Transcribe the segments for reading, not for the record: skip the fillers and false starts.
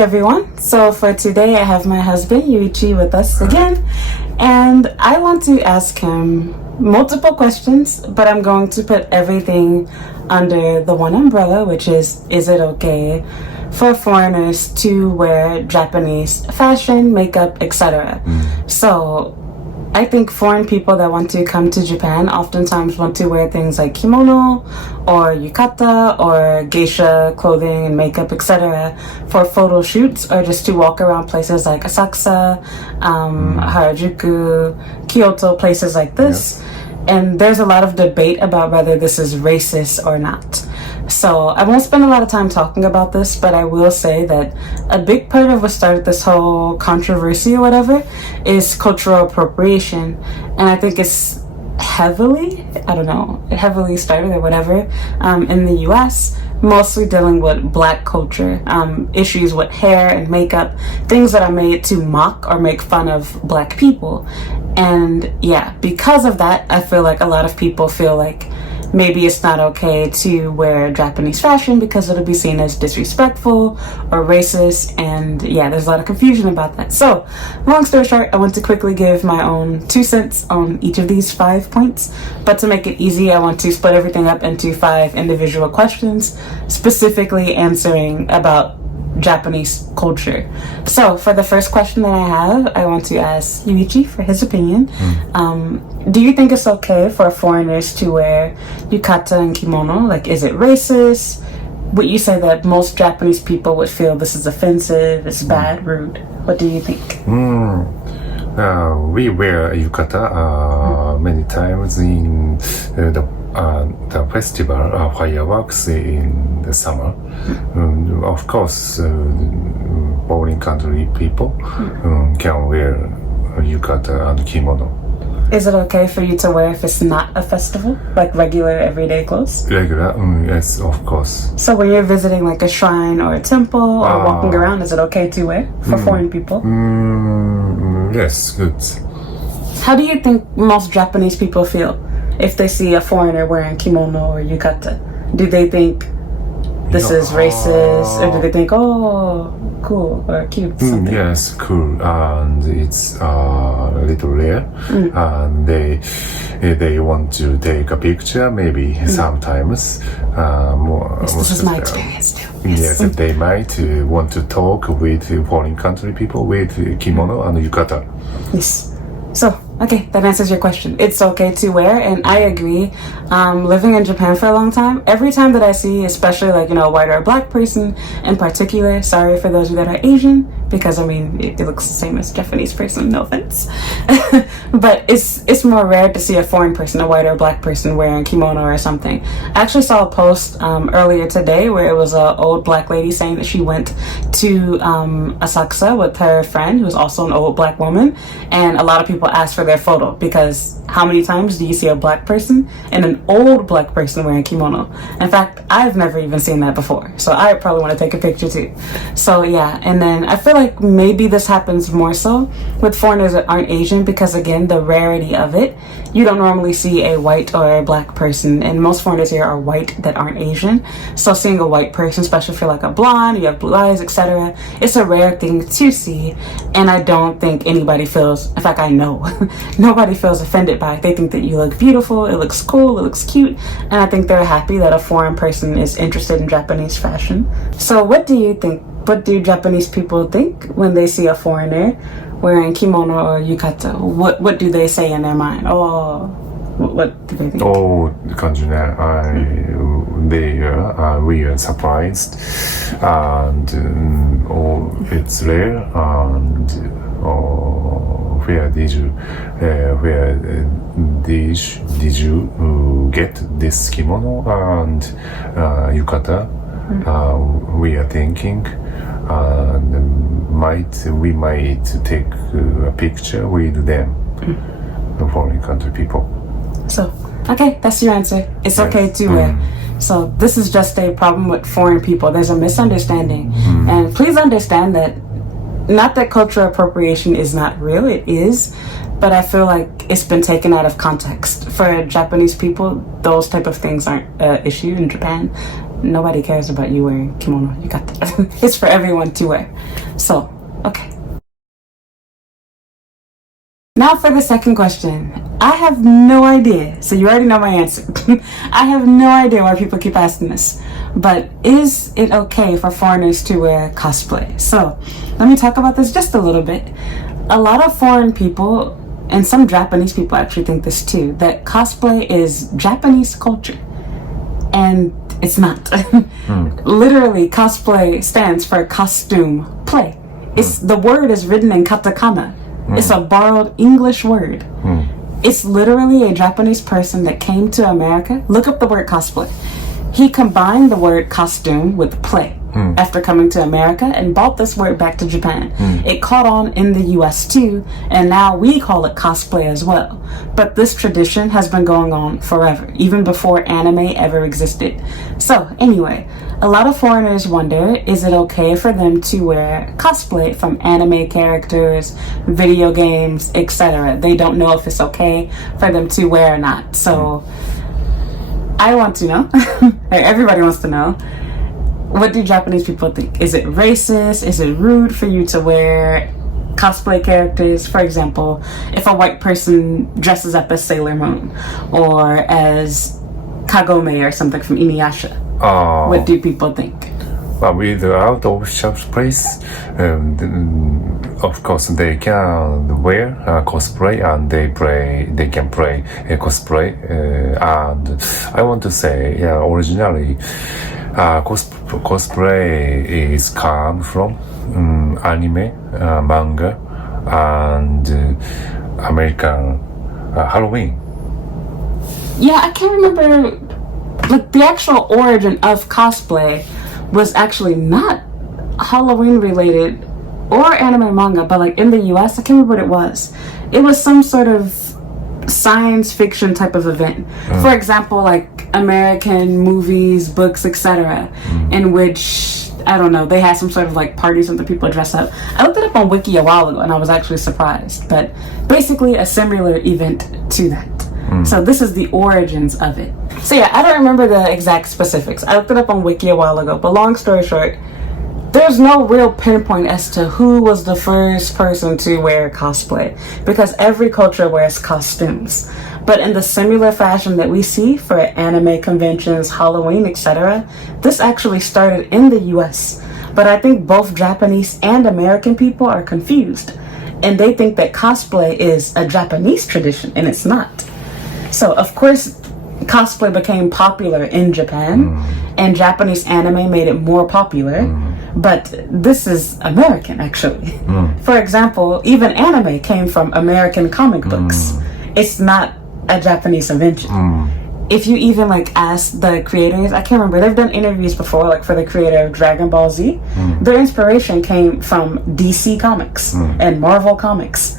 Hey everyone, so for today I have my husband Yuichi with us again, and I want to ask him multiple questions, but I'm going to put everything under the one umbrella, which is it okay for foreigners to wear Japanese fashion, makeup, etc.? So I think foreign people that want to come to Japan oftentimes want to wear things like kimono or yukata or geisha clothing and makeup, etc. for photo shoots or just to walk around places like Asakusa, Harajuku, Kyoto, places like this. And there's a lot of debate about whether this is racist or not. So I won't spend a lot of time talking about this, but I will say that a big part of what started this whole controversy or whatever is cultural appropriation. And I think it's heavily started or whatever in the US, mostly dealing with black culture, issues with hair and makeup, things that are made to mock or make fun of black people. And yeah, because of that, I feel like a lot of people feel like maybe it's not okay to wear Japanese fashion because it'll be seen as disrespectful or racist, and yeah, there's a lot of confusion about that. So, long story short, I want to quickly give my own 2 cents on each of these 5 points, but to make it easy, I want to split everything up into 5 individual questions, specifically answering about Japanese culture. So for the first question that I have, I want to ask Yuichi for his opinion. Do you think it's okay for foreigners to wear yukata and kimono? Like, is it racist? Would you say that most Japanese people would feel this is offensive, it's bad, rude? What do you think? We wear yukata many times in the festival fireworks in the summer. Of course, foreign country people can wear yukata and kimono. Is it okay for you to wear if it's not a festival, like regular everyday clothes? Regular, yes, of course. So when you're visiting like a shrine or a temple or walking around, is it okay to wear for foreign people? Yes, good. How do you think most Japanese people feel if they see a foreigner wearing kimono or yukata? Do they think this is racist, or do they think, oh, cool or cute? Yes, cool, and it's a little rare, and they want to take a picture, maybe sometimes. This is my experience too. Yes, they might want to talk with foreign country people with kimono and yukata. Yes. So, okay, that answers your question. It's okay to wear, and I agree. Living in Japan for a long time, every time that I see, especially like, a white or a black person in particular, sorry for those of you that are Asian, because I mean, it looks the same as a Japanese person, no offense. But it's more rare to see a foreign person, a white or a black person wearing kimono or something. I actually saw a post earlier today where it was an old black lady saying that she went to Asakusa with her friend, who's also an old black woman, and a lot of people asked for their photo because how many times do you see a black person and an old black person wearing kimono? In fact, I've never even seen that before, so I probably want to take a picture too. So yeah, and then I feel like maybe this happens more so with foreigners that aren't Asian because again, the rarity of it. You don't normally see a white or a black person, and most foreigners here are white that aren't Asian. So seeing a white person, especially if you're like a blonde, you have blue eyes, etc., it's a rare thing to see, and I don't think anybody feels, in fact I know, nobody feels offended by it. They think that you look beautiful, it looks cool, it looks cute, and I think they're happy that a foreign person is interested in Japanese fashion. So what do you think? What do Japanese people think when they see a foreigner wearing kimono or yukata? What do they say in their mind? Oh, what do they think? Oh, 感じね。We are surprised, and it's rare. And where did you get this kimono and yukata? We are thinking, we might take a picture with them, the foreign country people. So, okay, that's your answer. It's okay to wear. So this is just a problem with foreign people. There's a misunderstanding. And please understand that, not that cultural appropriation is not real, it is, but I feel like it's been taken out of context. For Japanese people, those type of things aren't an issue in Japan. nobody cares about you wearing kimono, yukata. It's for everyone to wear. So, okay. Now for the second question. I have no idea, so you already know my answer. I have no idea why people keep asking this, but is it okay for foreigners to wear cosplay? So, let me talk about this just a little bit. A lot of foreign people, and some Japanese people actually think this too, that cosplay is Japanese culture. And it's not. Literally, cosplay stands for costume play. The word is written in katakana. It's a borrowed English word. It's literally a Japanese person that came to America. Look up the word cosplay. He combined the word costume with play after coming to America and brought this word back to Japan. It caught on in the US too, and now we call it cosplay as well. But this tradition has been going on forever, even before anime ever existed. So anyway, a lot of foreigners wonder, is it okay for them to wear cosplay from anime characters, video games, etc.? They don't know if it's okay for them to wear or not. So I want to know, everybody wants to know, what do Japanese people think? Is it racist? Is it rude for you to wear cosplay characters? For example, if a white person dresses up as Sailor Moon or as Kagome or something from Inuyasha, what do people think? Without official place, of course they can wear cosplay and they can play cosplay. And I want to say, originally, cosplay is come from anime, manga, and American Halloween. Yeah, I can't remember. Like the actual origin of cosplay was actually not Halloween related or anime manga, but like in the US, I can't remember what it was. It was some sort of science fiction type of event. For example, like American movies, books, etc., in which, I don't know, they had some sort of like parties and the people dress up. I looked it up on Wiki a while ago and I was actually surprised, but basically a similar event to that. So this is the origins of it. So yeah, I don't remember the exact specifics. I looked it up on Wiki a while ago, but long story short, there's no real pinpoint as to who was the first person to wear cosplay, because every culture wears costumes. But in the similar fashion that we see for anime conventions, Halloween, etc., this actually started in the US. But I think both Japanese and American people are confused, and they think that cosplay is a Japanese tradition, and it's not. So, of course, cosplay became popular in Japan, and Japanese anime made it more popular, but this is American, actually. For example, even anime came from American comic books. It's not a Japanese invention. If you even like ask the creators, I can't remember, they've done interviews before, like for the creator of Dragon Ball Z, their inspiration came from DC Comics and Marvel Comics.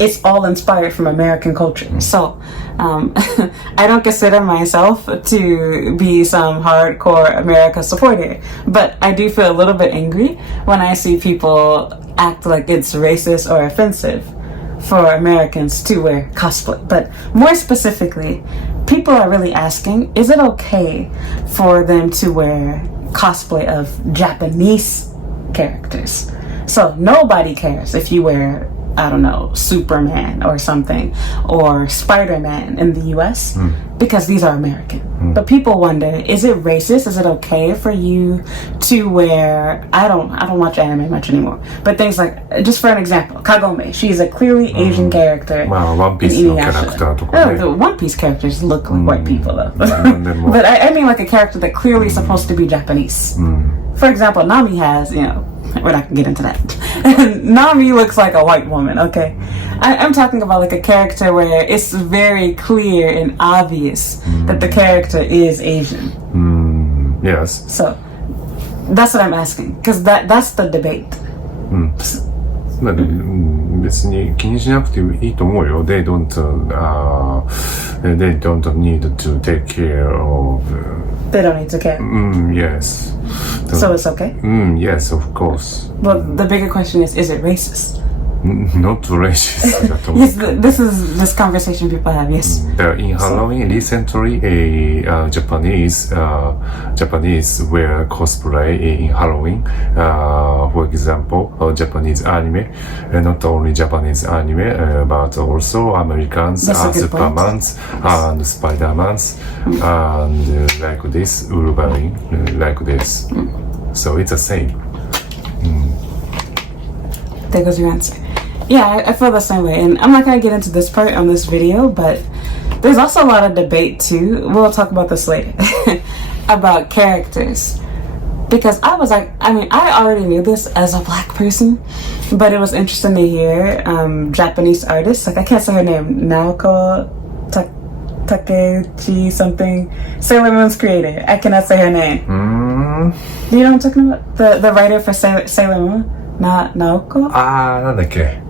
It's all inspired from American culture. So I don't consider myself to be some hardcore America supporter, but I do feel a little bit angry when I see people act like it's racist or offensive for Americans to wear cosplay. But more specifically, people are really asking, is it okay for them to wear cosplay of Japanese characters? So nobody cares if you wear, I don't know, Superman or something, or Spider-Man in the US, because these are American. But people wonder, is it racist? Is it okay for you to wear, I don't watch anime much anymore, but things like, just for an example, Kagome, she's a clearly Asian character. One Piece character. The One Piece characters look like white people though. But I mean like a character that clearly is supposed to be Japanese. For example, Nami has, we're not gonna get into that. Nami looks like a white woman, okay? I'm talking about like a character where it's very clear and obvious that the character is Asian. Yes. So, that's what I'm asking, because that's the debate. 別に気にしなくていいと思うよ。They don't need to take care of. They don't need to care. Yes. So it's okay? Yes, of course. Well, the bigger question is it racist? Not racist. Yes, this is this conversation people have. Yes. In Halloween recently, Japanese wear cosplay in Halloween. For example, Japanese anime, not only Japanese anime, but also Americans, Supermans and Spider-Mans, and like this Wolverine, like this. So it's the same. There goes your answer. Yeah, I feel the same way, and I'm not going to get into this part on this video, but there's also a lot of debate too. We'll talk about this later about characters, because I was like, I mean, I already knew this as a black person, but it was interesting to hear Japanese artists, like I can't say her name, Naoko Takeuchi something, Sailor Moon's creator. I cannot say her name. Do you know what I'm talking about? The writer for Sailor Moon, Naoko. なんだっけ?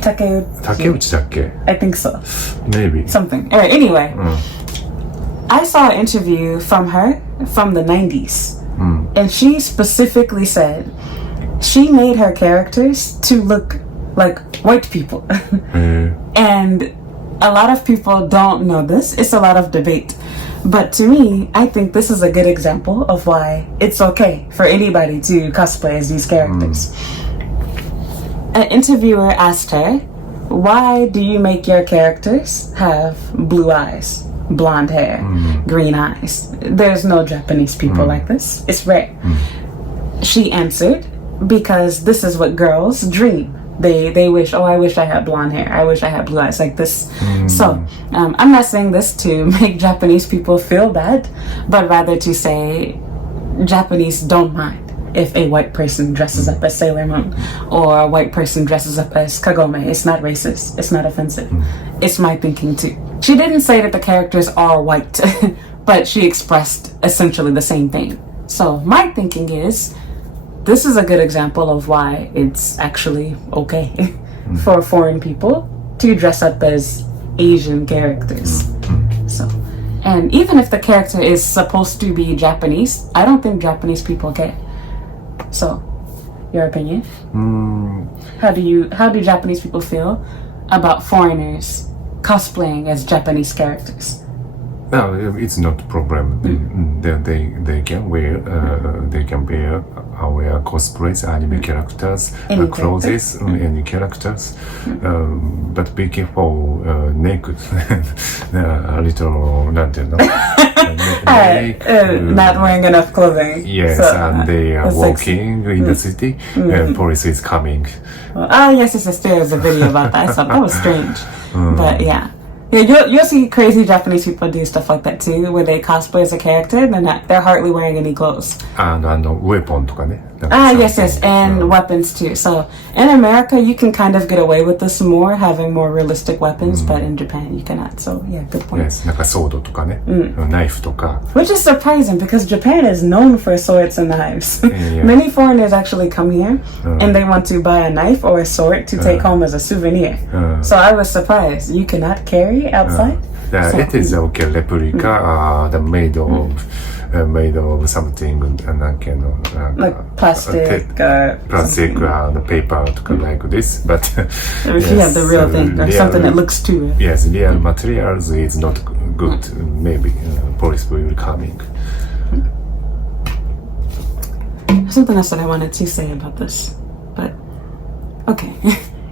Takeuchi だっけ? I think so. Maybe. Something. Alright, anyway. I saw an interview from her from the 90s. And she specifically said she made her characters to look like white people. And a lot of people don't know this. It's a lot of debate. But to me, I think this is a good example of why it's okay for anybody to cosplay as these characters. An interviewer asked her, why do you make your characters have blue eyes, blonde hair, green eyes? There's no Japanese people like this. It's rare. She answered, because this is what girls dream. They wish, oh, I wish I had blonde hair. I wish I had blue eyes like this. So I'm not saying this to make Japanese people feel bad, but rather to say Japanese don't mind if a white person dresses up as Sailor Moon or a white person dresses up as Kagome. It's not racist. It's not offensive. It's my thinking too. She didn't say that the characters are white, but she expressed essentially the same thing. So my thinking is, this is a good example of why it's actually okay for foreign people to dress up as Asian characters. So, and even if the character is supposed to be Japanese, I don't think Japanese people care. So, your opinion? How do Japanese people feel about foreigners cosplaying as Japanese characters? No, it's not a problem. They can wear cosplays, anime characters, clothes, any characters. But be careful, naked, a little, not wearing enough clothing. Yes, so, and they are walking in the city, and police is coming. Yes, there was a video about that. I thought that was strange, but yeah. Yeah, you'll see crazy Japanese people do stuff like that too, where they cosplay as a character and they're hardly wearing any clothes. And weapon とかね. Yes, and weapons too. So in America, you can kind of get away with this more, having more realistic weapons, but in Japan, you cannot. So yeah, good point. Yes, なんかソードとかね、ナイフとか. Which is surprising because Japan is known for swords and knives. Many foreigners actually come here and they want to buy a knife or a sword to take home as a souvenir. So I was surprised. You cannot carry outside? So, it is okay replica, made of something like plastic, and paper like this, but if you have the real thing or something that looks too real. Yes, real materials is not good. Maybe police will coming. Something else that I wanted to say about this, but okay.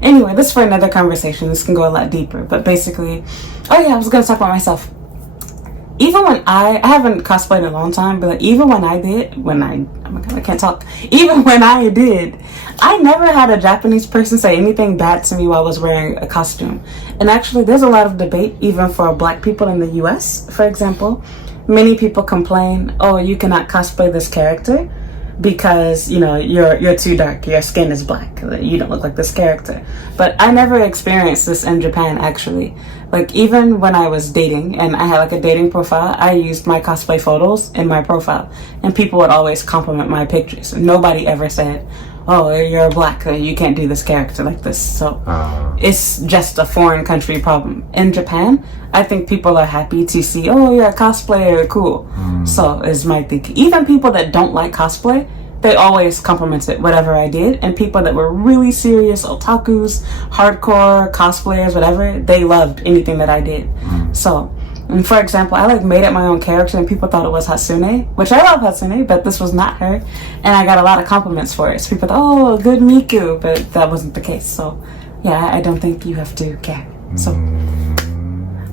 Anyway, this is for another conversation. This can go a lot deeper, but basically, I was gonna talk about myself. Even when I haven't cosplayed in a long time, but like, even when I did, oh my god, I can't talk. Even when I did, I never had a Japanese person say anything bad to me while I was wearing a costume. And actually, there's a lot of debate, even for black people in the US, for example. Many people complain, oh, you cannot cosplay this character because you're too dark, your skin is black, you don't look like this character. But I never experienced this in Japan, actually. Like, even when I was dating and I had like a dating profile, I used my cosplay photos in my profile and people would always compliment my pictures. Nobody ever said, oh, you're black, you can't do this character like this. So it's just a foreign country problem. In Japan, I think people are happy to see, oh, you're a cosplayer, cool. So is my thinking. Even people that don't like cosplay, they always complimented whatever I did. And people that were really serious, otakus, hardcore, cosplayers, whatever, they loved anything that I did. So, and for example, I like made up my own character and people thought it was Hatsune, which I love Hatsune, but this was not her. And I got a lot of compliments for it. So people thought, oh, good Miku, but that wasn't the case. So yeah, I don't think you have to care. So,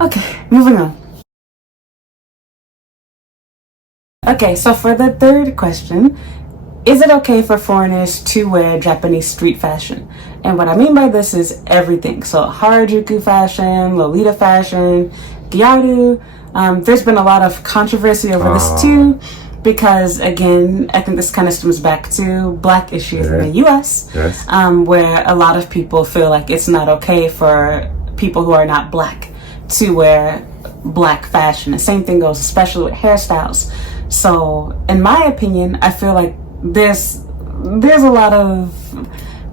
okay, moving on. Okay, so for the third question, is it okay for foreigners to wear Japanese street fashion? And what I mean by this is everything. So Harajuku fashion, Lolita fashion, Gyaru. There's been a lot of controversy over this too, because again, I think this kind of stems back to black issues in the US, where a lot of people feel like it's not okay for people who are not black to wear black fashion. The same thing goes especially with hairstyles. So in my opinion, I feel like there's a lot of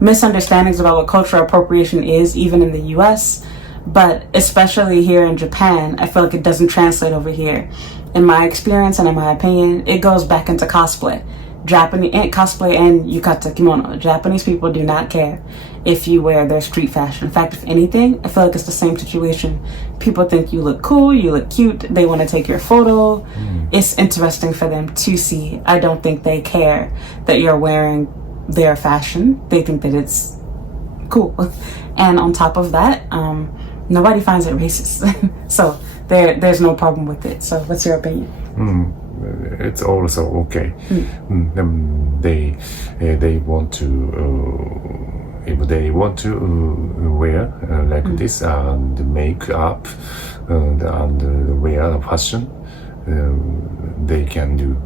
misunderstandings about what cultural appropriation is, even in the US, but especially here in Japan, I feel like it doesn't translate over here. In my experience and in my opinion, it goes back into cosplay. Japanese cosplay and yukata kimono. Japanese people do not care if you wear their street fashion. In fact, if anything, I feel like it's the same situation. People think you look cool, you look cute, they want to take your photo. It's interesting for them to see. I don't think they care that you're wearing their fashion. They think that it's cool. And on top of that, nobody finds it racist. So there's no problem with it. So what's your opinion? It's also okay. They want to if they want to wear like this and make up and wear a fashion, they can do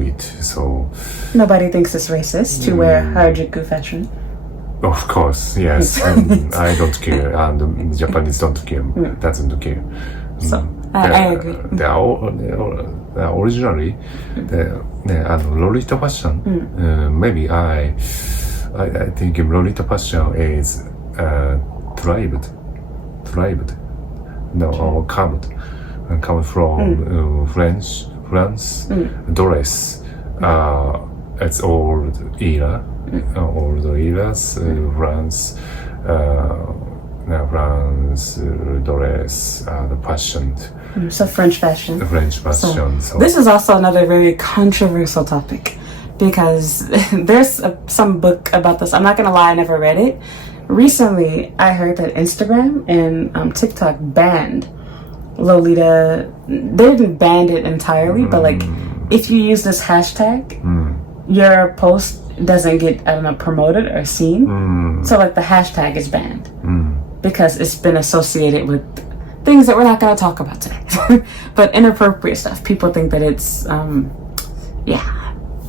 it. So nobody thinks it's racist to wear Harajuku fashion. Of course, yes. I don't care, and the Japanese don't care. Doesn't care. So I agree. Originally, the Lolita fashion. Maybe I think Lolita fashion is thrived, no, or come from France. Dress. It's old era. Old eras, France dress, the fashion. So French fashion. French fashion. So this is also another very controversial topic because there's some book about this. I'm not gonna lie, I never read it. Recently, I heard that Instagram and TikTok banned Lolita. They didn't ban it entirely, but like if you use this hashtag, your post doesn't get, I don't know, promoted or seen. So like the hashtag is banned because it's been associated with things that we're not going to talk about today. But inappropriate stuff. People think that it's we're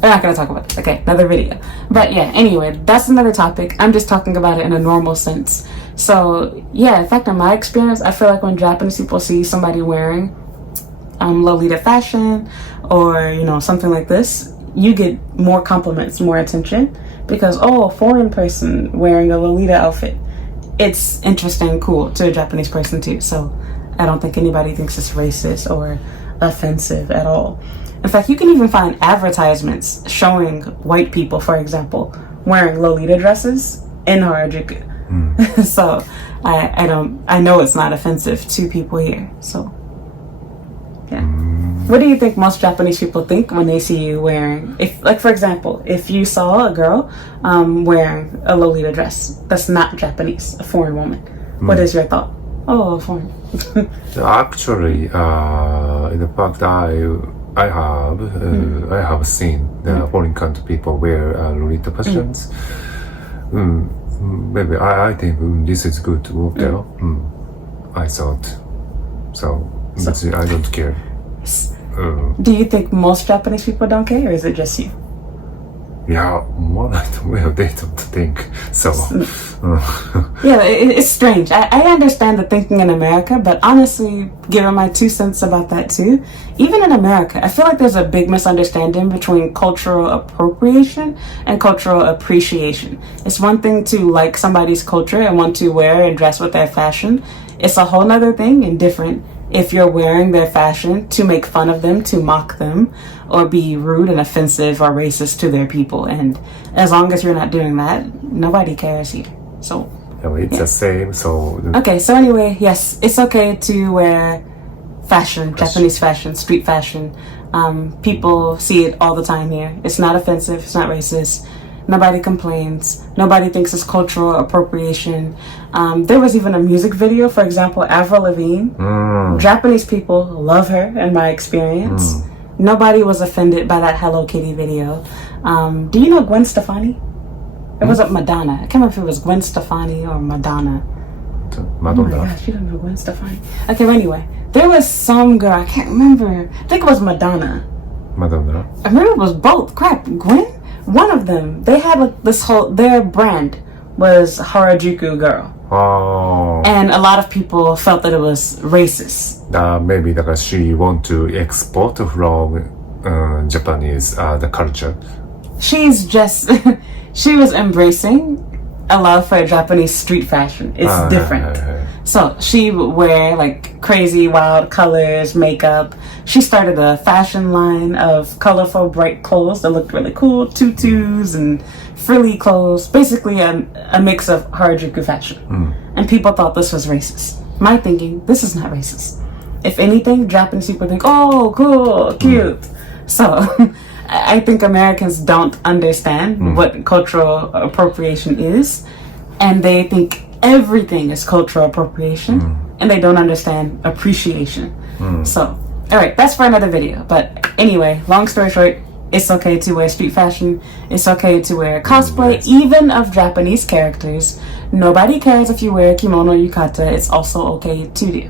not going to talk about it. Okay, another video. But yeah, anyway, that's another topic. I'm just talking about it in a normal sense. So yeah, in fact, in my experience, I feel like when Japanese people see somebody wearing Lolita fashion or, you know, something like this, you get more compliments, more attention, because, oh, a foreign person wearing a Lolita outfit. It's interesting and cool to a Japanese person too. So I don't think anybody thinks it's racist or offensive at all. In fact, you can even find advertisements showing white people, for example, wearing Lolita dresses in Harajuku. So I know it's not offensive to people here. So yeah. What do you think most Japanese people think when they see you wearing, if, like, for example, if you saw a girl wearing a Lolita dress that's not Japanese, a foreign woman, what is your thought? Oh, foreign. Actually, in the fact I have seen the foreign country people wear Lolita fashions. Maybe I think this is good. Okay, I thought so. But I don't care. Do you think most Japanese people don't care, or is it just you? Yeah, well, they don't think so. Yeah, it's strange. I understand the thinking in America, but honestly, given my 2 cents about that too, even in America, I feel like there's a big misunderstanding between cultural appropriation and cultural appreciation. It's one thing to like somebody's culture and want to wear and dress with their fashion. It's a whole nother thing and different if you're wearing their fashion to make fun of them, to mock them, or be rude and offensive or racist to their people. And as long as you're not doing that, nobody cares here. So It's the same. So okay, so anyway, yes, it's okay to wear fashion, Japanese fashion, street fashion. People see it all the time here. It's not offensive, it's not racist. Nobody complains. Nobody thinks it's cultural appropriation. There was even a music video, for example, Avril Lavigne. Japanese people love her, in my experience. Nobody was offended by that Hello Kitty video. Do you know Gwen Stefani? It wasn't Madonna. I can't remember if it was Gwen Stefani or Madonna. Madonna. Oh my gosh, you don't know Gwen Stefani. Okay, well, anyway, there was some girl, I can't remember. I think it was Madonna. Madonna. I remember it was both. Crap, Gwen? One of them. They had like this whole, their brand was Harajuku Girl. Oh. And a lot of people felt that it was racist. Maybe that she want to export from Japanese the culture. She's just, she was embracing a love for Japanese street fashion. It's different. So she would wear like crazy wild colors, makeup. She started a fashion line of colorful bright clothes that looked really cool, tutus and frilly clothes, basically a mix of Harajuku fashion. And people thought this was racist. My thinking, this is not racist. If anything, Japanese people think, oh, cool, cute. So I think Americans don't understand what cultural appropriation is, and they think everything is cultural appropriation, and they don't understand appreciation. So, all right, that's for another video. But anyway, long story short, it's okay to wear street fashion. It's okay to wear cosplay, even of Japanese characters. Nobody cares if you wear kimono or yukata. It's also okay to do.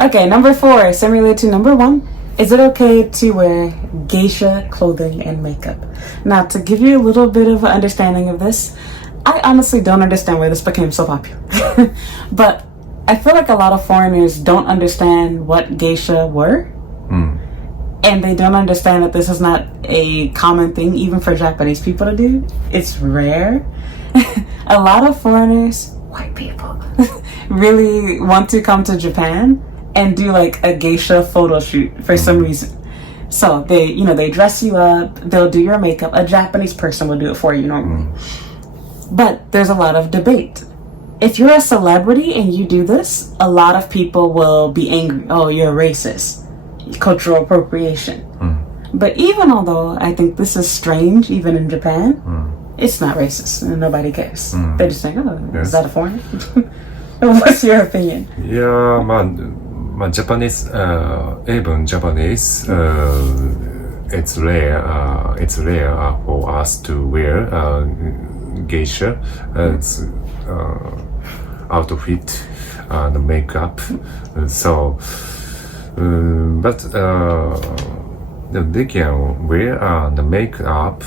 Okay, number 4, similar to number 1. Is it okay to wear geisha clothing and makeup? Now, to give you a little bit of an understanding of this, I honestly don't understand why this became so popular. But I feel like a lot of foreigners don't understand what geisha were. And they don't understand that this is not a common thing, even for Japanese people to do. It's rare. A lot of foreigners, white people, really want to come to Japan and do like a geisha photo shoot for some reason. So they, they dress you up, they'll do your makeup. A Japanese person will do it for you normally. But there's a lot of debate. If you're a celebrity and you do this, a lot of people will be angry. Oh, you're racist. Cultural appropriation. But even although I think this is strange, even in Japan, it's not racist and nobody cares. They just think, oh, is that a foreigner? What's your opinion? Yeah, Japanese, even Japanese, it's rare for us to wear geisha outfit and makeup. So, but they can wear the makeup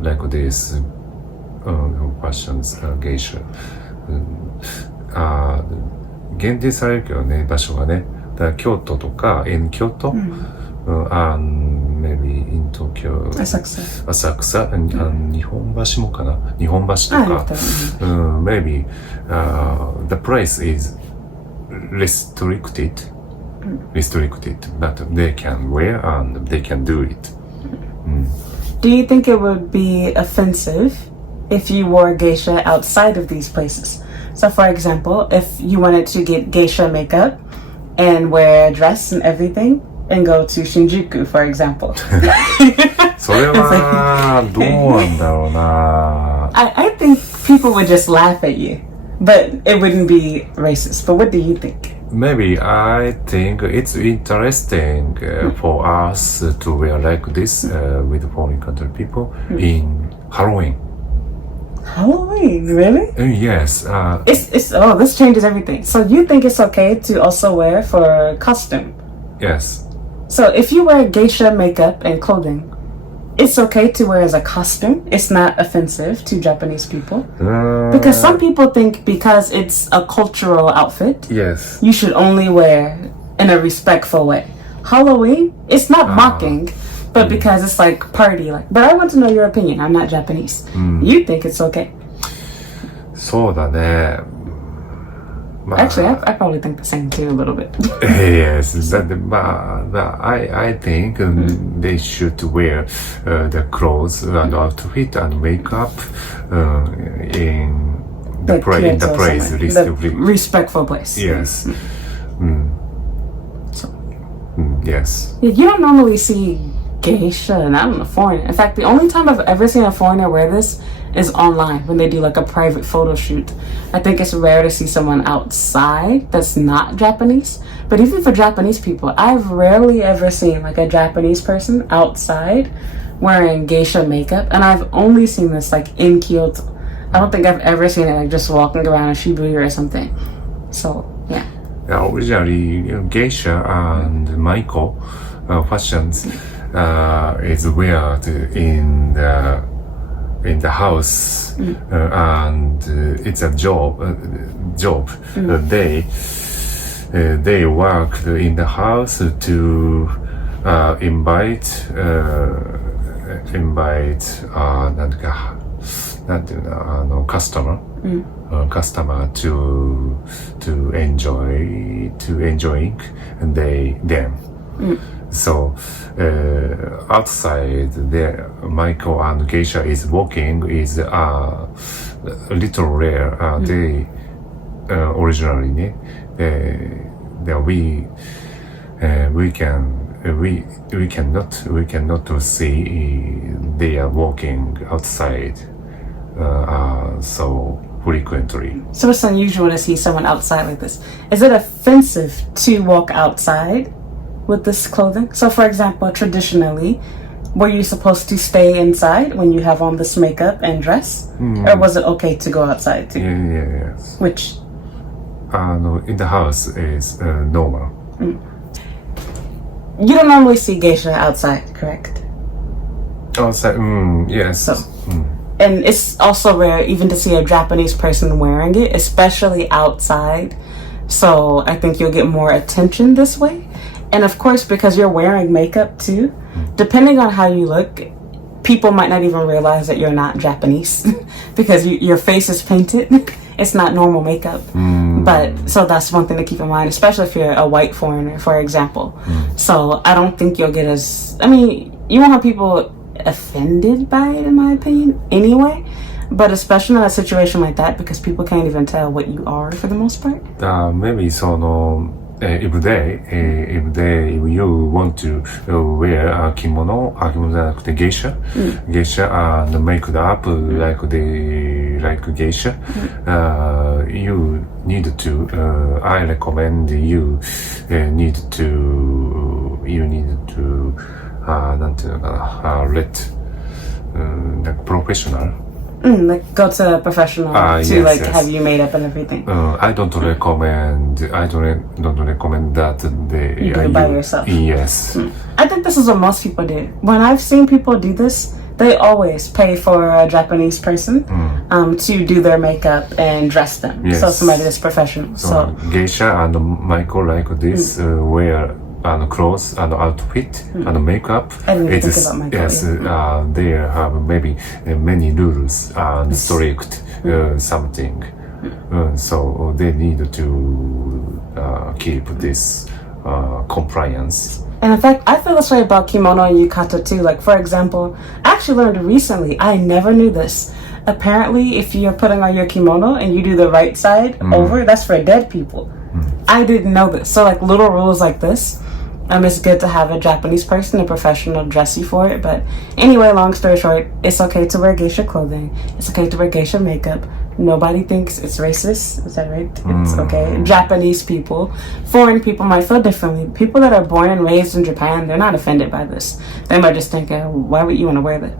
like this fashions geisha. 限定されるけどね、場所がね。だから京都とか、in 京都、and maybe in Tokyo、浅草、日本橋もかな、日本橋とか、maybe the place is restricted, but they can wear and they can do it. Do you think it would be offensive if you wore geisha outside of these places? So for example, if you wanted to get geisha makeup and wear a dress and everything and go to Shinjuku, for example. それはどうなんだろうな。I think people would just laugh at you, but it wouldn't be racist. But what do you think? Maybe I think it's interesting for us to wear like this with foreign country people in Halloween. Halloween, really? Yes. It's this changes everything. So you think it's okay to also wear for costume? Yes. So if you wear geisha makeup and clothing, it's okay to wear as a costume. It's not offensive to Japanese people. Because some people think because it's a cultural outfit, yes, you should only wear in a respectful way. Halloween, it's not mocking, but because it's like party like. But I want to know your opinion. I'm not Japanese. You think it's okay? そうだね。Actually, I probably think the same too a little bit. Yes, I think they should wear the clothes and outfit and makeup in the place, respectful place. Yes. So. Yes. You don't normally see geisha, and I'm a foreigner. In fact, the only time I've ever seen a foreigner wear this is online when they do like a private photo shoot. I think it's rare to see someone outside that's not Japanese. But even for Japanese people, I've rarely ever seen like a Japanese person outside wearing geisha makeup, and I've only seen this like in Kyoto. I don't think I've ever seen it like just walking around in Shibuya or something. So yeah. Originally, geisha and maiko fashions is weird in the house, and it's a job. They work in the house to invite なんていうのcustomer to enjoying them. So outside the Michael and Geisha is walking is a little rare. They originally we cannot see they are walking outside so frequently. So it's unusual to see someone outside like this. Is it offensive to walk outside with this clothing? So for example, traditionally, were you supposed to stay inside when you have on this makeup and dress? Or was it okay to go outside too? Yes. Which? In the house is normal. You don't normally see geisha outside, correct? Outside, yes. So, and it's also rare even to see a Japanese person wearing it, especially outside. So I think you'll get more attention this way. And of course, because you're wearing makeup too, depending on how you look, people might not even realize that you're not Japanese because your face is painted. It's not normal makeup. But so that's one thing to keep in mind, especially if you're a white foreigner, for example. So I don't think you'll get you won't have people offended by it, in my opinion, anyway. But especially in a situation like that, because people can't even tell what you are for the most part. Maybe if you want to wear a kimono じゃなくてgeisha and make it up like geisha, you need to I recommend you need toなんていうのかなlet like professional. Like go to a professional to have you made up and everything. I don't recommend that you do it by yourself. Yes. I think this is what most people do. When I've seen people do this, they always pay for a Japanese person to do their makeup and dress them. Yes. So somebody that's professional. So geisha and Michael like this wear and clothes and outfit and makeup. I didn't think about makeup. Yes, they have maybe many rules and strict something. So they need to keep this compliance. And in fact, I feel this way about kimono and yukata too. Like for example, I actually learned recently, I never knew this. Apparently, if you're putting on your kimono and you do the right side over, that's for dead people. I didn't know this. So like little rules like this. It's good to have a Japanese person, a professional, dress you for it. But anyway, long story short, it's okay to wear geisha clothing. It's okay to wear geisha makeup. Nobody thinks it's racist. Is that right? It's okay. Japanese people, foreign people might feel differently. People that are born and raised in Japan, they're not offended by this. They might just think, why would you want to wear that?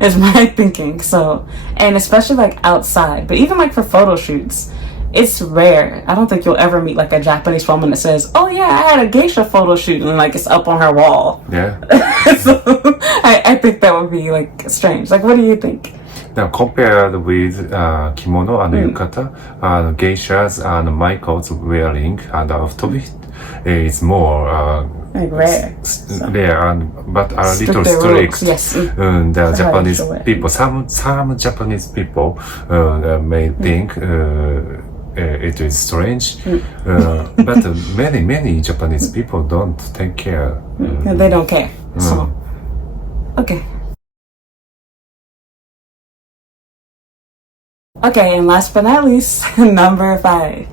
Is my thinking. So, and especially like outside, but even like for photo shoots, it's rare. I don't think you'll ever meet like a Japanese woman that says, "Oh yeah, I had a geisha photo shoot," and like it's up on her wall. Yeah. So I think that would be like strange. Like, what do you think? Now compared with kimono and yukata, geishas and Michael's wearing and outfit is more like rare. Rare but a little strict. Yes. The Japanese people, some Japanese people may think it is strange, but many Japanese people don't take care. They don't care. So, okay. Okay, and last but not least, number 5.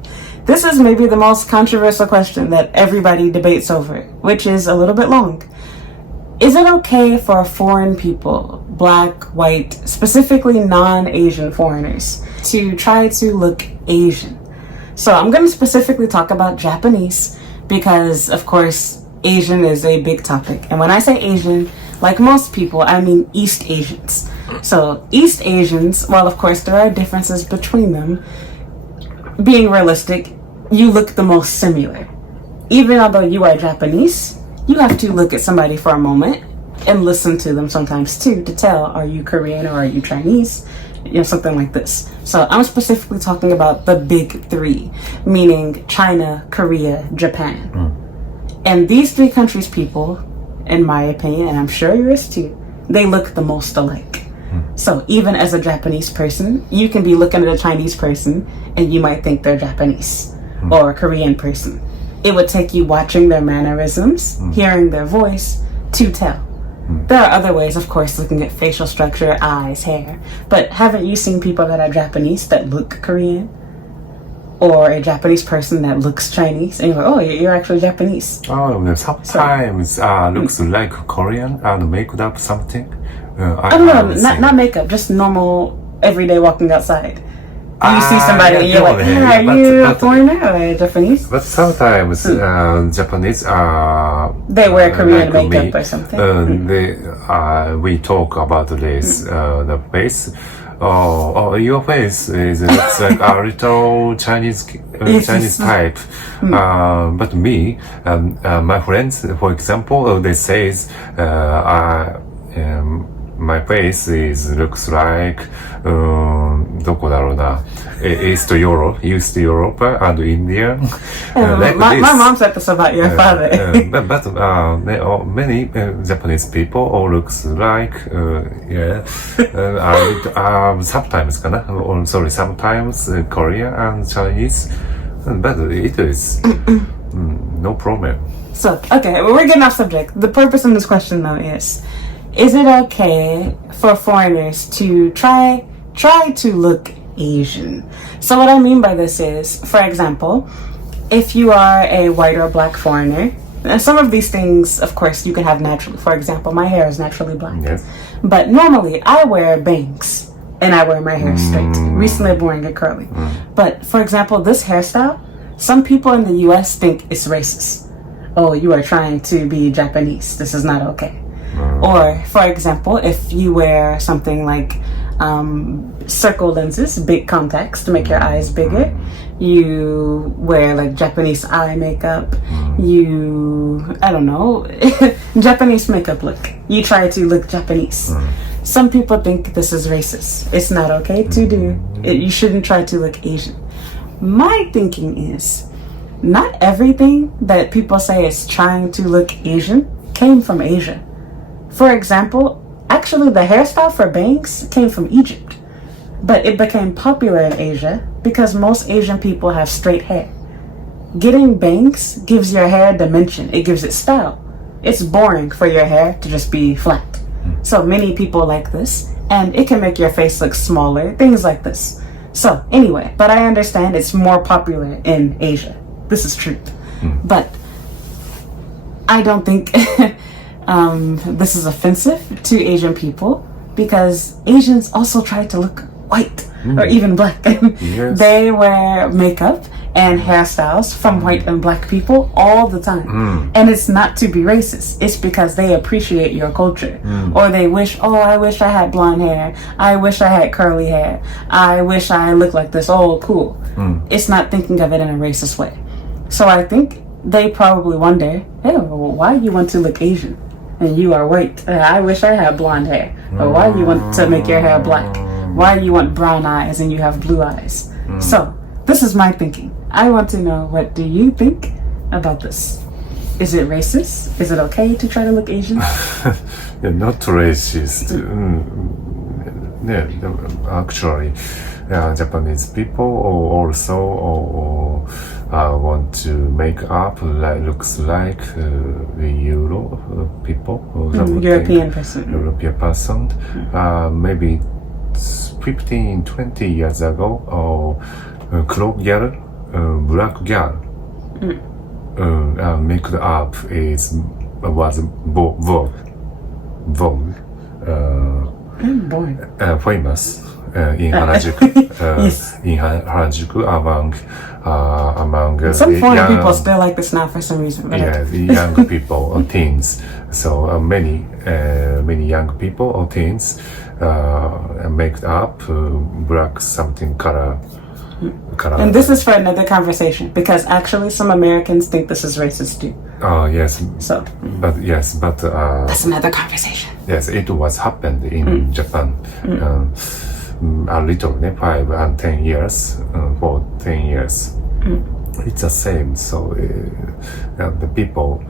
This is maybe the most controversial question that everybody debates over, which is a little bit long. Is it okay for foreign people, black, white, specifically non-Asian foreigners, to try to look Asian? So I'm going to specifically talk about Japanese because, of course, Asian is a big topic. And when I say Asian, like most people, I mean East Asians. So East Asians, well, of course, there are differences between them. Being realistic, you look the most similar. Even although you are Japanese, you have to look at somebody for a moment and listen to them sometimes too to tell, are you Korean or are you Chinese? You know, something like this. So I'm specifically talking about the big 3, meaning China, Korea, Japan. And these 3 countries' people, in my opinion, and I'm sure yours too, they look the most alike. So even as a Japanese person, you can be looking at a Chinese person and you might think they're Japanese or a Korean person. It would take you watching their mannerisms, hearing their voice to tell. There are other ways, of course, looking at facial structure, eyes, hair. But haven't you seen people that are Japanese that look Korean? Or a Japanese person that looks Chinese? And you're like, oh, you're actually Japanese. Oh, sometimes looks like Korean and make up something. Not makeup, just normal, everyday walking outside. You see somebody and you're like, are you a foreigner or Japanese? But sometimes Japanese they wear Korean like makeup me, or something. We talk about this, the face. Oh, your face looks like a little Chinese type. But me, my friends, for example, they say my face looks like どこだろうな East Europe and India. My mom said this about your father. But many Japanese people all looks like sometimes Korean and Chinese, but it is no problem. So, okay, we're getting off subject. The purpose of this question though is it okay for foreigners to try to look Asian? So what I mean by this is, for example, if you are a white or black foreigner, and some of these things, of course, you can have naturally. For example, my hair is naturally black. Yes. But normally, I wear bangs, and I wear my hair straight. Recently, I've been wearing it curly. But, for example, this hairstyle, some people in the U.S. think it's racist. Oh, you are trying to be Japanese. This is not okay. Or, for example, if you wear something like circle lenses, big contacts to make your eyes bigger, you wear like Japanese eye makeup, Japanese makeup look. You try to look Japanese. Some people think this is racist. It's not okay to do. You shouldn't try to look Asian. My thinking is, not everything that people say is trying to look Asian came from Asia. For example, actually the hairstyle for bangs came from Egypt, but it became popular in Asia because most Asian people have straight hair. Getting bangs gives your hair dimension, it gives it style. It's boring for your hair to just be flat. So many people like this, and it can make your face look smaller, things like this. So anyway, but I understand it's more popular in Asia. This is truth. But I don't think this is offensive to Asian people because Asians also try to look white or even black. Yes. They wear makeup and hairstyles from white and black people all the time. And it's not to be racist. It's because they appreciate your culture. Or they wish, oh, I wish I had blonde hair. I wish I had curly hair. I wish I looked like this. Oh, cool. It's not thinking of it in a racist way. So I think they probably wonder, hey, well, why you want to look Asian? And you are white. I wish I had blonde hair. Or why you want to make your hair black? Why you want brown eyes and you have blue eyes? So, this is my thinking. I want to know, what do you think about this? Is it racist? Is it okay to try to look Asian? Not racist. Actually, Japanese people also want to make up looks like Euro people or European person. European person. Maybe 15-20 years ago, cloak girl, black girl, make up was vogue. Famous in Harajuku. Yes. In Harajuku among some foreign people still like this now for some reason. Young people or teens. So many young people or teens make up black something color. And this is for another conversation because actually some Americans think this is racist too. Oh yes. So. But that's another conversation. Yes, it was happened in Japan. A little, 5 and 10 years, for 10 years. It's the same. So the people,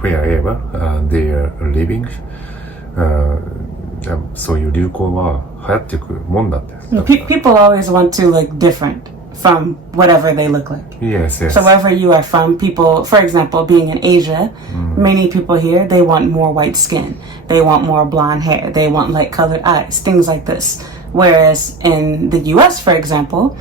wherever they are living, そういう流行は流行っていくもんだって。People always want to look different from whatever they look like. Yes. So wherever you are from, people, for example, being in Asia, many people here, they want more white skin. They want more blonde hair. They want light colored eyes, things like this. Whereas in the US, for example,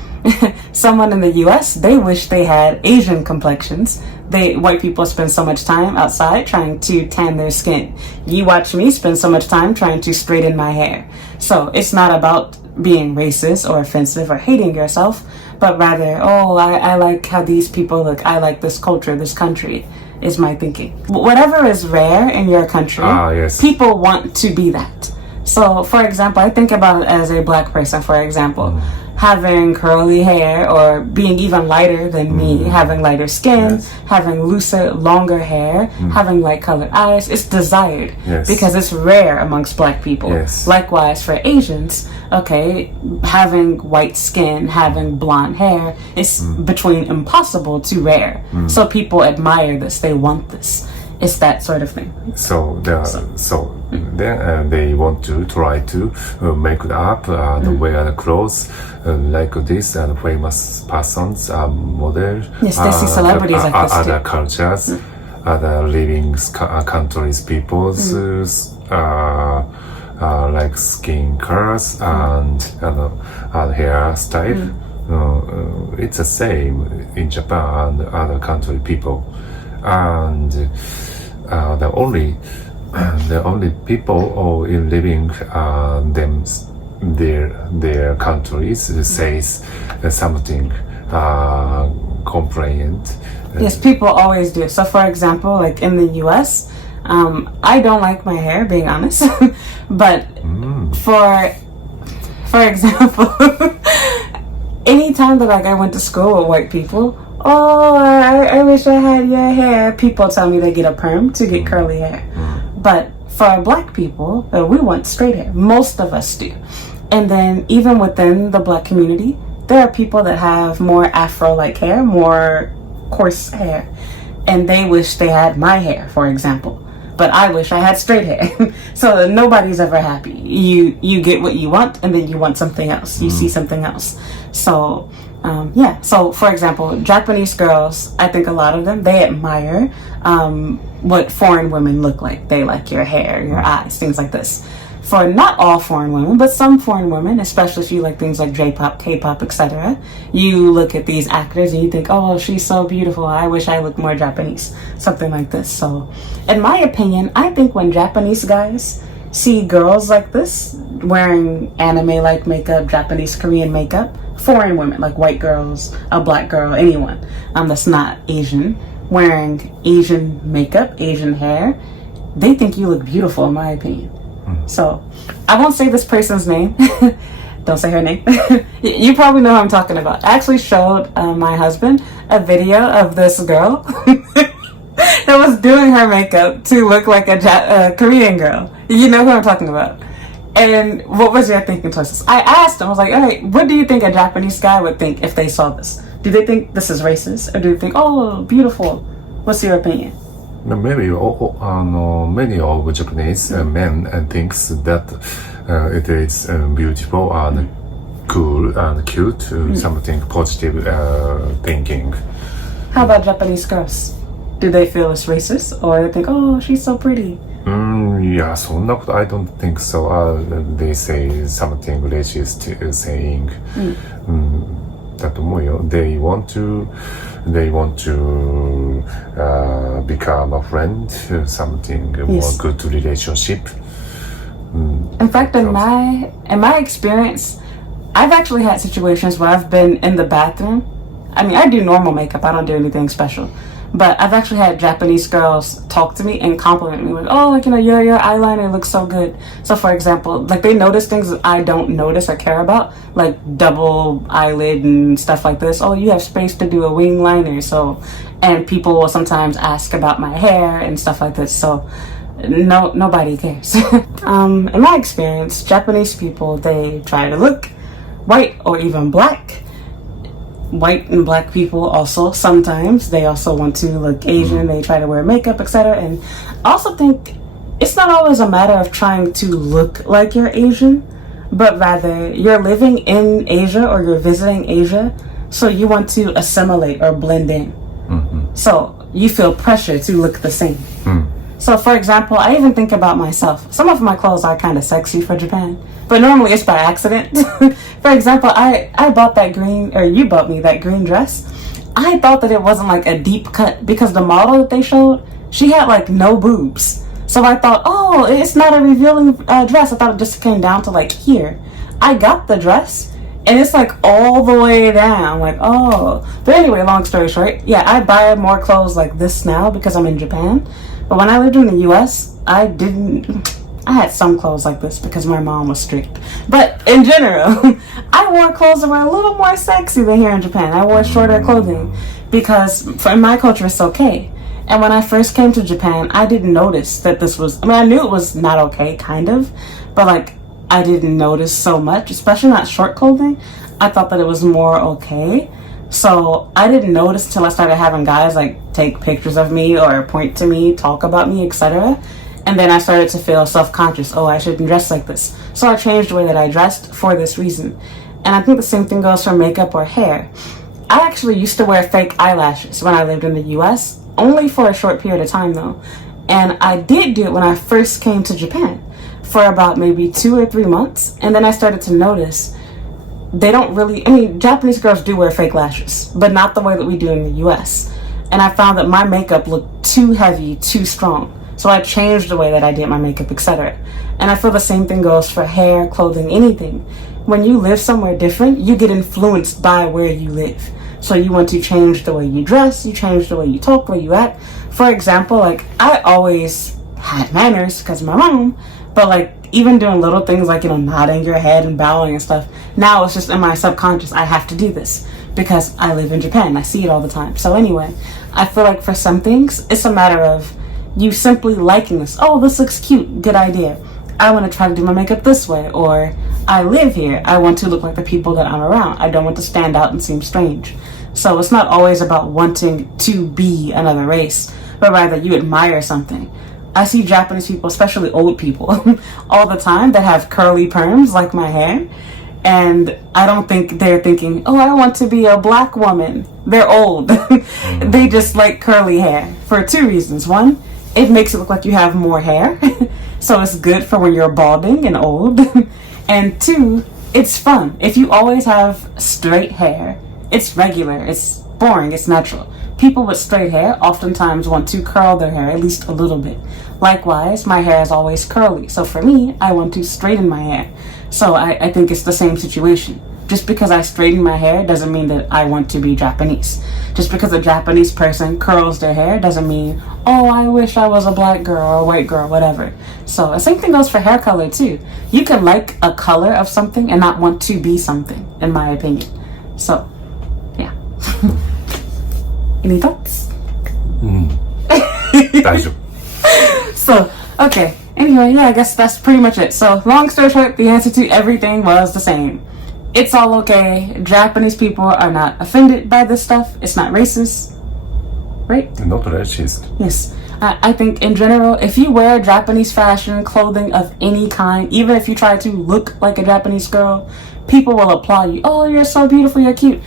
someone in the US, they wish they had Asian complexions. White people spend so much time outside trying to tan their skin. You watch me spend so much time trying to straighten my hair. So it's not about being racist or offensive or hating yourself, but rather, I like how these people look. I like this culture, this country, is my thinking. Whatever is rare in your country, yes. People want to be that. So, for example, I think about it as a black person, for example, having curly hair or being even lighter than me, having lighter skin, having looser, longer hair, having light colored eyes. It's desired because it's rare amongst black people. Yes. Likewise, for Asians, having white skin, having blonde hair, it's between impossible to rare. So people admire this, they want this. It's that sort of thing. So then they want to try to make it up and wear the clothes like this, and famous persons, models. Yes, they see celebrities like this other too. cultures, other living countries, peoples, like skin colors and hairstyle. It's the same in Japan and other country people. And the only people in living their countries says something complaint. Yes, people always do. So, for example, like in the U.S., I don't like my hair, being honest. But for example, anytime that I went to school with white people. I wish I had your hair. People tell me they get a perm to get curly hair. But for black people, we want straight hair. Most of us do. And then even within the black community, there are people that have more afro-like hair, more coarse hair. And they wish they had my hair, for example. But I wish I had straight hair. So nobody's ever happy. You get what you want, and then you want something else. You see something else. So... So for example, Japanese girls, I think a lot of them, they admire what foreign women look like. They like your hair, your eyes, things like this. For not all foreign women, but some foreign women, especially if you like things like J-pop, K-pop, etc., you look at these actors and you think, oh, she's so beautiful. I wish I looked more Japanese. Something like this. So in my opinion, I think when Japanese guys see girls like this wearing anime-like makeup, Japanese, Korean makeup, foreign women, like white girls, a black girl, anyone that's not Asian, wearing Asian makeup, Asian hair, they think you look beautiful, in my opinion. So, I won't say this person's name. Don't say her name. You probably know who I'm talking about. I actually showed my husband a video of this girl that was doing her makeup to look like a Korean girl. You know who I'm talking about. And what was your thinking towards this? I asked him, I was like, all right, what do you think a Japanese guy would think if they saw this? Do they think this is racist? Or do they think, oh, beautiful? What's your opinion? Maybe many of Japanese men thinks that it is beautiful and cool and cute, something positive thinking. How about Japanese girls? Do they feel it's racist, or they think, oh, she's so pretty? Yeah, そんなこと I don't think so. They say something racist saying. だと思うよ。They want to become a friend, something more good relationship. In fact, in my experience, I've actually had situations where I've been in the bathroom. I mean, I do normal makeup. I don't do anything special. But I've actually had Japanese girls talk to me and compliment me, like, oh, like, your eyeliner looks so good. So, for example, like, they notice things that I don't notice or care about, like double eyelid and stuff like this. Oh, you have space to do a wing liner. So, and people will sometimes ask about my hair and stuff like this. So, nobody cares. In my experience, Japanese people, they try to look white or even black. White and black people also sometimes they also want to look Asian. They try to wear makeup, etc. And I also think it's not always a matter of trying to look like you're Asian, but rather you're living in Asia or you're visiting Asia, so you want to assimilate or blend in. So you feel pressure to look the same. So, for example, I even think about myself. Some of my clothes are kind of sexy for Japan, but normally it's by accident. For example, I bought that green, or you bought me that green dress. I thought that it wasn't like a deep cut because the model that they showed, she had like no boobs. So I thought, oh, it's not a revealing dress. I thought it just came down to like here. I got the dress and it's like all the way down. Like, oh. But anyway, long story short, yeah, I buy more clothes like this now because I'm in Japan. But when I lived in the US, I had some clothes like this because my mom was strict. But in general, I wore clothes that were a little more sexy than here in Japan. I wore shorter clothing because in my culture it's okay. And when I first came to Japan, I didn't notice that this was, I mean, I knew it was not okay, kind of, but like, I didn't notice so much, especially not short clothing. I thought that it was more okay. So I didn't notice until I started having guys like take pictures of me or point to me, talk about me, etc. And then I started to feel self-conscious. Oh, I shouldn't dress like this. So I changed the way that I dressed for this reason. And I think the same thing goes for makeup or hair. I actually used to wear fake eyelashes when I lived in the US, only for a short period of time though. And I did do it when I first came to Japan for about maybe 2 or 3 months. And then I started to notice they don't really, I mean, Japanese girls do wear fake lashes, but not the way that we do in the US. And I found that my makeup looked too heavy, too strong. So I changed the way that I did my makeup, etc. And I feel the same thing goes for hair, clothing, anything. When you live somewhere different, you get influenced by where you live. So you want to change the way you dress, you change the way you talk, the way you act. For example, like, I always had manners because of my mom, but like, even doing little things like, nodding your head and bowing and stuff, now it's just in my subconscious, I have to do this because I live in Japan. I see it all the time. So anyway, I feel like for some things, it's a matter of you simply liking this. Oh, this looks cute. Good idea. I want to try to do my makeup this way. Or I live here. I want to look like the people that I'm around. I don't want to stand out and seem strange. So it's not always about wanting to be another race, but rather you admire something. I see Japanese people, especially old people, all the time that have curly perms like my hair. And I don't think they're thinking, oh, I want to be a black woman. They're old. They just like curly hair for 2 reasons. One, it makes it look like you have more hair. So it's good for when you're balding and old. And 2, it's fun. If you always have straight hair, it's regular, it's boring, it's natural. People with straight hair oftentimes want to curl their hair at least a little bit. Likewise, my hair is always curly. So for me, I want to straighten my hair. So I think it's the same situation. Just because I straighten my hair doesn't mean that I want to be Japanese. Just because a Japanese person curls their hair doesn't mean, oh, I wish I was a black girl or a white girl, whatever. So the same thing goes for hair color too. You can like a color of something and not want to be something, in my opinion. So, yeah. Any thoughts? 大丈夫。 So, okay. Anyway, yeah, I guess that's pretty much it. So, long story short, the answer to everything was the same. It's all okay. Japanese people are not offended by this stuff. It's not racist. Right? Not racist. Yes. I think in general, if you wear Japanese fashion, clothing of any kind, even if you try to look like a Japanese girl, people will applaud you. Oh, you're so beautiful, you're cute.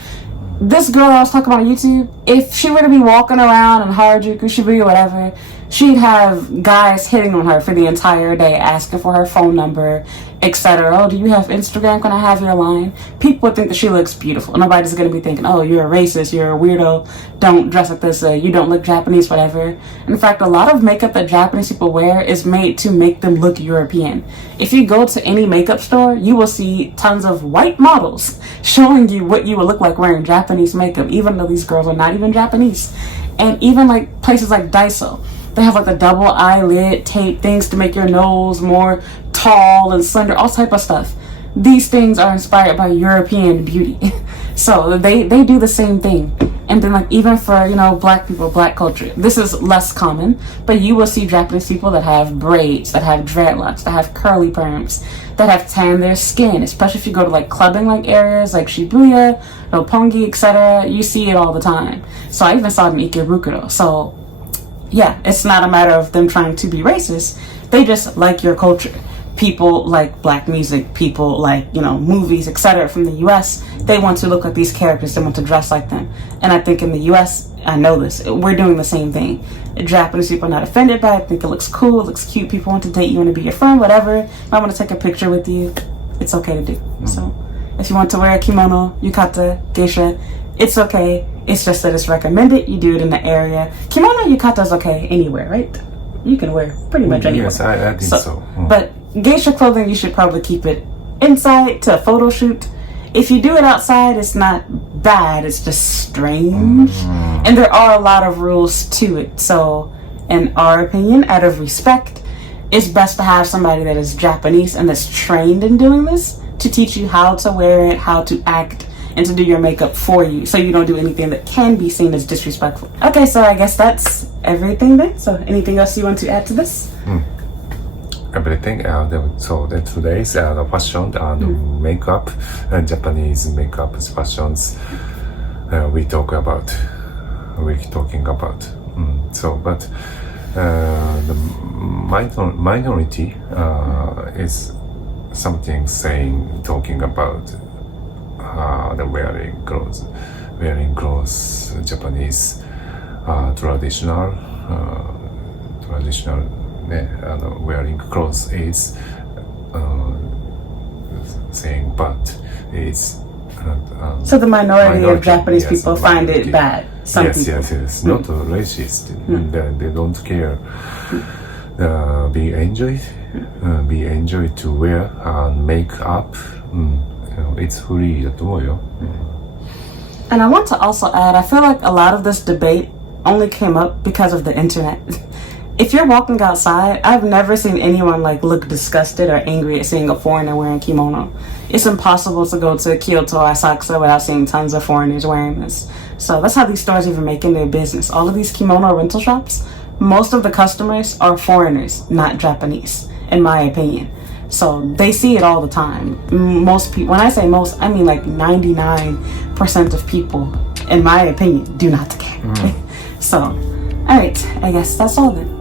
This girl I was talking about on YouTube, if she were to be walking around in Harajuku, Shibuya, whatever, she'd have guys hitting on her for the entire day, asking for her phone number, etc. Oh, do you have Instagram? Can I have your line? People would think that she looks beautiful. Nobody's going to be thinking, oh, you're a racist, you're a weirdo, don't dress like this, you don't look Japanese, whatever. In fact, a lot of makeup that Japanese people wear is made to make them look European. If you go to any makeup store, you will see tons of white models showing you what you would look like wearing Japanese makeup, even though these girls are not even Japanese. And even like places like Daiso, they have like the double eyelid tape things to make your nose more tall and slender, all type of stuff. These things are inspired by European beauty. So they do the same thing. And then like even for, black people, black culture, this is less common, but you will see Japanese people that have braids, that have dreadlocks, that have curly perms, that have tanned their skin, especially if you go to like clubbing like areas like Shibuya, Roppongi, etc. You see it all the time. So I even saw it in Ikebukuro. So yeah, it's not a matter of them trying to be racist. They just like your culture. People like black music, people like, movies, etc. from the US. They want to look like these characters, they want to dress like them. And I think in the US, I know this, we're doing the same thing. Japanese people are not offended by it, I think it looks cool, it looks cute, people want to date you, want to be your friend, whatever. I want to take a picture with you, it's okay to do. So if you want to wear a kimono, yukata, geisha, it's okay. It's just that it's recommended you do it in the area. Kimono and yukata is okay anywhere, right? You can wear pretty much anywhere. Yes, I think so. But geisha clothing, you should probably keep it inside to a photo shoot. If you do it outside, it's not bad, it's just strange. And there are a lot of rules to it. So in our opinion, out of respect, it's best to have somebody that is Japanese and that's trained in doing this to teach you how to wear it, how to act, and to do your makeup for you, so you don't do anything that can be seen as disrespectful. Okay, so I guess that's everything then. So anything else you want to add to this? Everything. So today's fashion and makeup, Japanese makeup fashions, we're talking about. But the minority is something talking about the wearing clothes, Japanese traditional wearing clothes is saying, but it's so the minority of Japanese people find it bad. Some people. Yes. Not racist. They don't care. Be enjoyed to wear and make up. It's free だと思うよ。 And I want to also add, I feel like a lot of this debate only came up because of the internet. If you're walking outside, I've never seen anyone look disgusted or angry at seeing a foreigner wearing kimono. It's impossible to go to Kyoto or Asakusa without seeing tons of foreigners wearing this. So that's how these stores even making their business. All of these kimono rental shops, most of the customers are foreigners, not Japanese, in my opinion. So they see it all the time. Most people, when I say most, I mean 99% of people, in my opinion, do not care. So, alright, I guess that's all then.